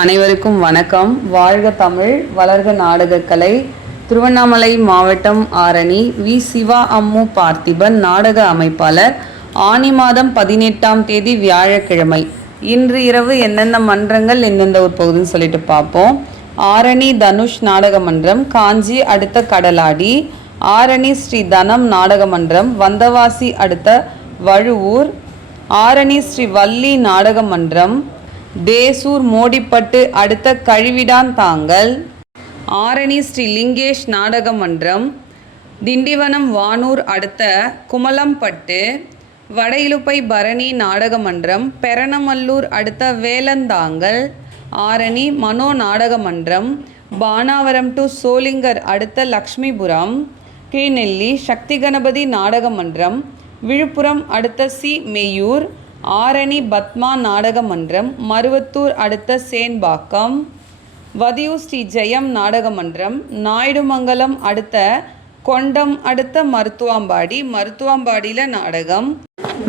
அனைவருக்கும் வணக்கம். வாழ்க தமிழ், வளர்க நாடகக்கலை. திருவண்ணாமலை மாவட்டம் ஆரணி வி. சிவா அம்மு பார்த்திபன் நாடக அமைப்பாளர். ஆனி மாதம் 18ஆம் தேதி வியாழக்கிழமை. இன்று இரவு எந்தெந்த மன்றங்கள் எந்தெந்த ஒரு பகுதின்னு சொல்லிட்டு பார்ப்போம். ஆரணி தனுஷ் நாடக மன்றம், காஞ்சி அடுத்த கடலாடி, ஆரணி ஸ்ரீ தனம் நாடக மன்றம், வந்தவாசி அடுத்த வழுவூர், ஆரணி ஸ்ரீ வள்ளி நாடக மன்றம், தேசூர் மோடிப்பட்டு அடுத்த கழிவிடான் தாங்கல், ஆரணி ஸ்ரீ லிங்கேஷ் நாடக மன்றம், திண்டிவனம் வானூர் அடுத்த குமலம்பட்டு, வடையிலுப்பை பரணி நாடக மன்றம், பெரணமல்லூர் அடுத்த வேலந்தாங்கல், ஆரணி மனோ நாடக மன்றம், பானாவரம் டு சோளிங்கர் அடுத்த லக்ஷ்மிபுரம், கீழ்நெல்லி சக்தி கணபதி நாடக மன்றம், விழுப்புரம் அடுத்த சி. மெய்யூர், ஆரணி பத்மா நாடக மன்றம், மருவத்தூர் அடுத்த சேன்பாக்கம், வதியூர் ஸ்ரீ ஜெயம் நாடக மன்றம், நாயுடுமங்கலம் அடுத்த கொண்டம் அடுத்த மருத்துவாம்பாடி, மருத்துவாம்பாடியில் நாடகம்,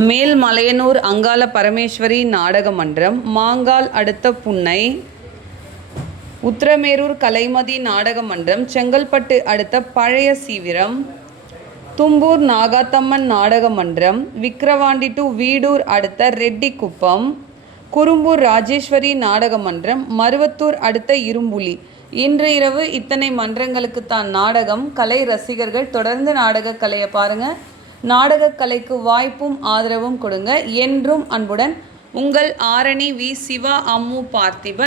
மேல்மலையனூர் அங்காள பரமேஸ்வரி நாடக மன்றம், மாங்கால் அடுத்த புன்னை, உத்திரமேரூர் கலைமதி நாடக மன்றம், செங்கல்பட்டு அடுத்த பழைய சீவிரம், தும்பூர் நாகாத்தம்மன் நாடக மன்றம், விக்கிரவாண்டி டு வீடூர் அடுத்த ரெட்டிக்குப்பம், குறும்பூர் ராஜேஸ்வரி நாடக மன்றம், மருவத்தூர் அடுத்த இரும்புலி. இன்று இரவு இத்தனை மன்றங்களுக்கு தான் நாடகம். கலை ரசிகர்கள் தொடர்ந்து நாடக கலையை பாருங்கள். நாடக கலைக்கு வாய்ப்பும் ஆதரவும் கொடுங்க. என்றும் அன்புடன் உங்கள் ஆரணி வி. சிவா அம்மு பார்த்திபன்.